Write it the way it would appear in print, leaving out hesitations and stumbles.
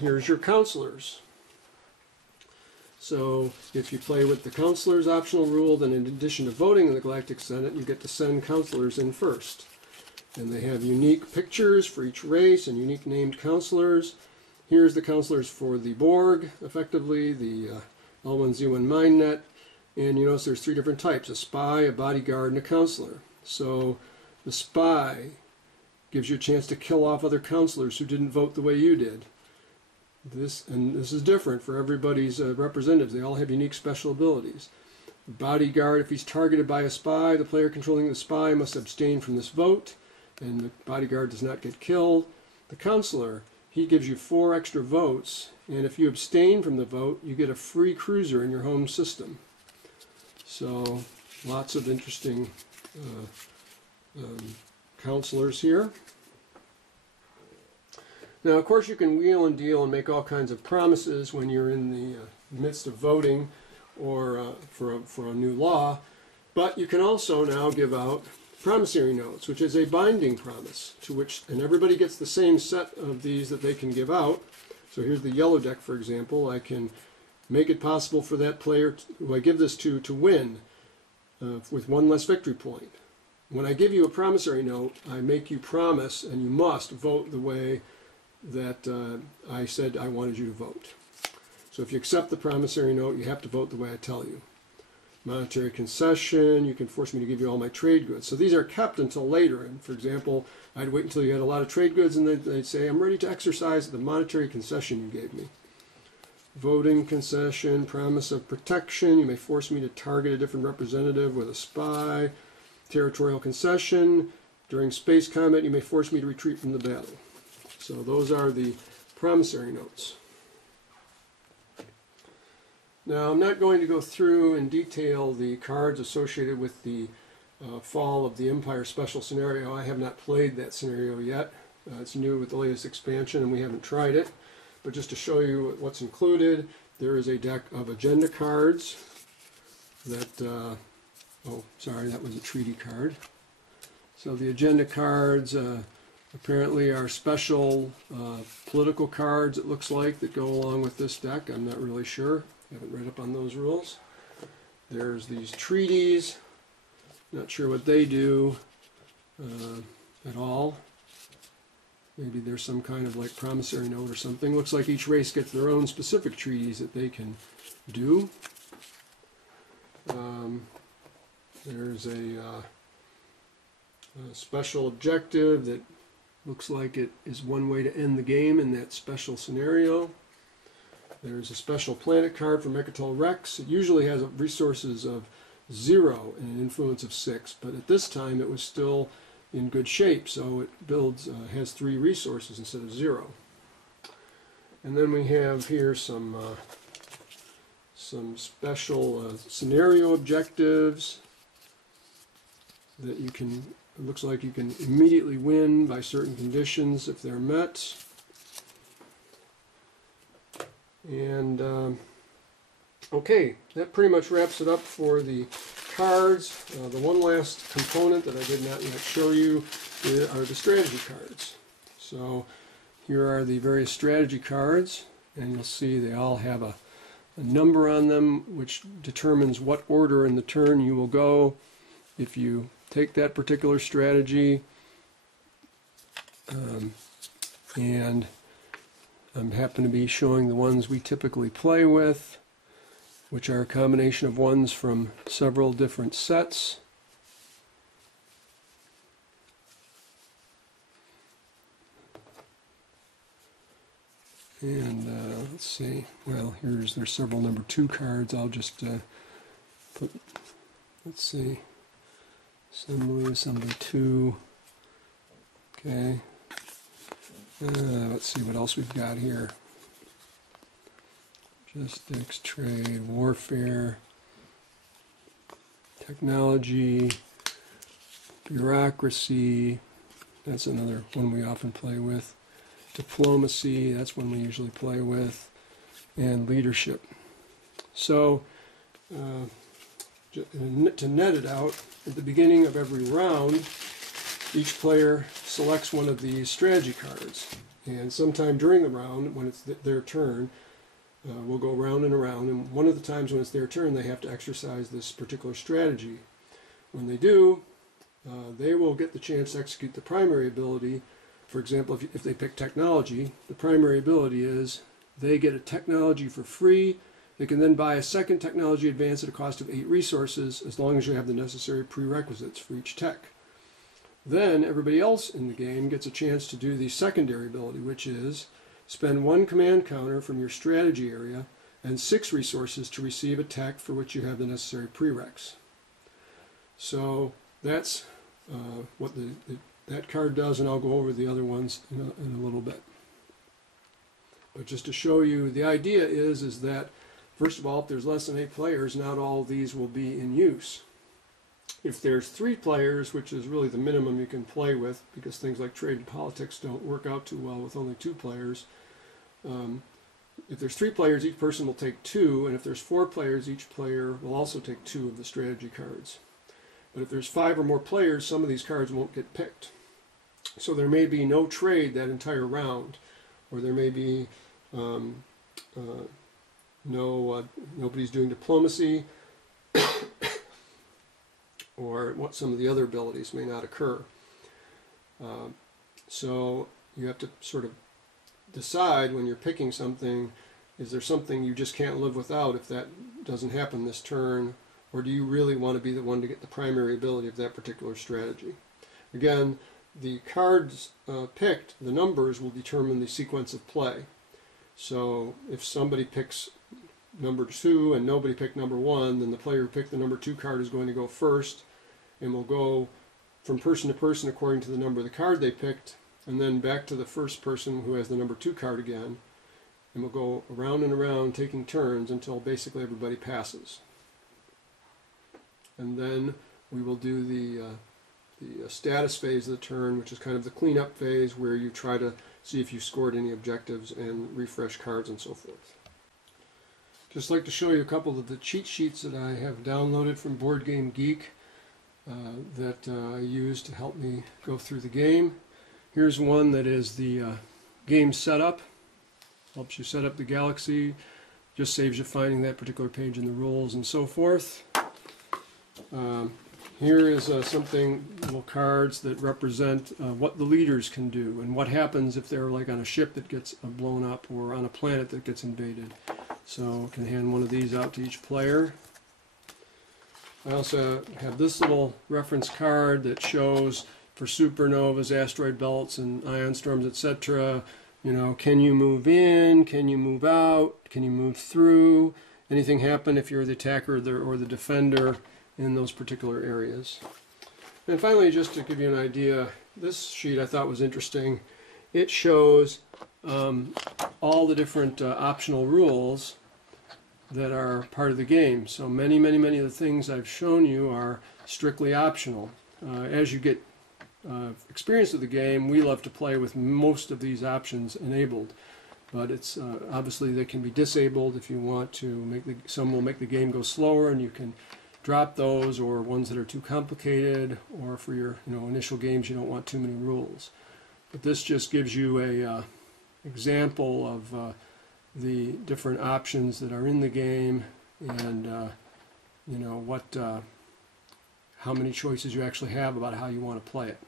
Here's your counselors. So if you play with the counselors optional rule, then in addition to voting in the Galactic Senate, you get to send counselors in first. And they have unique pictures for each race and unique named counselors. Here's the counselors for the Borg, effectively, the L1Z1 MindNet. And you notice there's 3 different types: a spy, a bodyguard, and a counselor. So the spy gives you a chance to kill off other counselors who didn't vote the way you did. This is different for everybody's representatives. They all have unique special abilities. The bodyguard, if he's targeted by a spy, the player controlling the spy must abstain from this vote, and the bodyguard does not get killed. The counselor, he gives you 4 extra votes, and if you abstain from the vote, you get a free cruiser in your home system. So lots of interesting counselors here. Now, of course, you can wheel and deal and make all kinds of promises when you're in the midst of voting or for a new law, but you can also now give out promissory notes, which is a binding promise, and everybody gets the same set of these that they can give out. So here's the yellow deck, for example. I can make it possible for that player who I give this to win with 1 less victory point. When I give you a promissory note, I make you promise, and you must vote the way that I said I wanted you to vote. So if you accept the promissory note, you have to vote the way I tell you. Monetary concession, you can force me to give you all my trade goods. So these are kept until later. And for example, I'd wait until you had a lot of trade goods, and they'd say, I'm ready to exercise the monetary concession you gave me. Voting concession, promise of protection, you may force me to target a different representative with a spy. Territorial concession, during space combat, you may force me to retreat from the battle. So those are the promissory notes. Now, I'm not going to go through in detail the cards associated with the Fall of the Empire special scenario. I have not played that scenario yet. It's new with the latest expansion, and we haven't tried it. But just to show you what's included, there is a deck of agenda cards that, oh, sorry, that was a treaty card. So the agenda cards apparently are special political cards, it looks like, that go along with this deck. I'm not really sure. I haven't read up on those rules. There's these treaties. Not sure what they do at all. Maybe there's some kind of like promissory note or something. Looks like each race gets their own specific treaties that they can do. There's a special objective that looks like it is one way to end the game in that special scenario. There's a special planet card for Mechatol Rex. It usually has resources of 0 and an influence of 6, but at this time it was still in good shape, so it has 3 resources instead of 0. And then we have here some special scenario objectives that you can, it looks like you can immediately win by certain conditions if they're met. And okay, that pretty much wraps it up for the cards. The one last component that I did not yet show you are the strategy cards. So here are the various strategy cards, and you'll see they all have a number on them which determines what order in the turn you will go if you take that particular strategy. And I happen to be showing the ones we typically play with, which are a combination of ones from several different sets. And let's see, well, there's several number 2 cards. I'll just put, let's see, assembly 2, okay. Let's see what else we've got here. Logistics, trade, warfare, technology, bureaucracy, that's another one we often play with. Diplomacy, that's one we usually play with, and leadership. So, to net it out, at the beginning of every round, each player selects one of these strategy cards, And sometime during the round, when it's their turn, we'll go round and around, and one of the times when it's their turn, they have to exercise this particular strategy. When they do, they will get the chance to execute the primary ability. For example, if they pick technology, the primary ability is they get a technology for free. They can then buy a second technology advance at a cost of 8 resources, as long as you have the necessary prerequisites for each tech. Then everybody else in the game gets a chance to do the secondary ability, which is spend 1 command counter from your strategy area and 6 resources to receive a tech for which you have the necessary prereqs. So that's what that card does, and I'll go over the other ones in a little bit. But just to show you, the idea is that, first of all, if there's less than 8 players, not all of these will be in use. If there's 3 players, which is really the minimum you can play with, because things like trade and politics don't work out too well with only 2 players, if there's 3 players, each person will take 2, and if there's 4 players, each player will also take 2 of the strategy cards. But if there's 5 or more players, some of these cards won't get picked. So there may be no trade that entire round, or there may be nobody's doing diplomacy, or what some of the other abilities may not occur. So you have to sort of decide when you're picking something, is there something you just can't live without if that doesn't happen this turn, or do you really want to be the one to get the primary ability of that particular strategy? Again, the cards picked, the numbers will determine the sequence of play. So if somebody picks number 2 and nobody picked number 1, then the player who picked the number 2 card is going to go first, and will go from person to person according to the number of the card they picked, and then back to the first person who has the number 2 card again, and we'll go around and around taking turns until basically everybody passes. And then we will do the status phase of the turn, which is kind of the cleanup phase, where you try to see if you scored any objectives and refresh cards and so forth. Just like to show you a couple of the cheat sheets that I have downloaded from Boardgame Geek that I use to help me go through the game. Here's one that is the game setup. Helps you set up the galaxy, just saves you finding that particular page in the rules and so forth. Here is little cards that represent what the leaders can do and what happens if they're like on a ship that gets blown up or on a planet that gets invaded. So I can hand one of these out to each player. I also have this little reference card that shows for supernovas, asteroid belts, and ion storms, etc. You know, can you move in? Can you move out? Can you move through? Anything happen if you're the attacker or the defender in those particular areas? And finally, just to give you an idea, this sheet I thought was interesting. It shows all the different optional rules that are part of the game. So many of the things I've shown you are strictly optional. As you get experience with the game, we love to play with most of these options enabled. But it's obviously they can be disabled if you want to some will make the game go slower, and you can drop those, or ones that are too complicated, or for your initial games you don't want too many rules. But this just gives you a example of the different options that are in the game, and how many choices you actually have about how you want to play it.